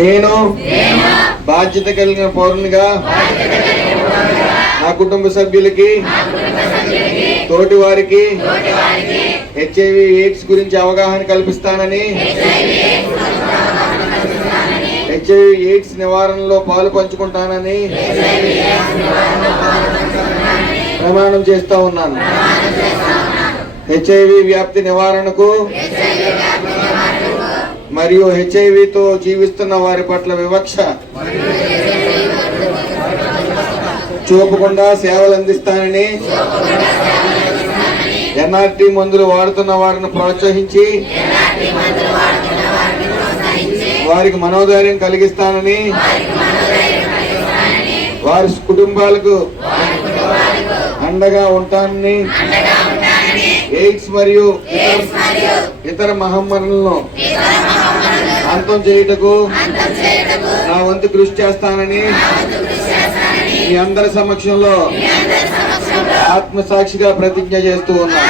నేను బాధ్యత కలిగిన పౌరునిగా నా కుటుంబ సభ్యులకి, తోటి వారికి హెచ్ఐవి ఎయిడ్స్ గురించి అవగాహన కల్పిస్తానని, హెచ్ఐవి ఎయిడ్స్ నివారణలో పాలు పంచుకుంటానని ప్రమాణం చేస్తా ఉన్నాను. హెచ్ఐవి వ్యాప్తి నివారణకు మరియు హెచ్ఐవితో జీవిస్తున్న వారి పట్ల వివక్ష చూపకుండా సేవలు అందిస్తానని, ఎన్ఆర్టీ మందులు వాడుతున్న వారిని ప్రోత్సహించి వారికి మనోధైర్యం కలిగిస్తానని, వారి కుటుంబాలకు అండగా ఉంటానని, ఎయిడ్స్ మరియు ఇతర మహమ్మారులను అంతం చేయుటకు నా వంతు కృషి చేస్తానని మీ అందరి సమక్షంలో ఆత్మసాక్షిగా ప్రతిజ్ఞ చేస్తూ ఉన్నాను.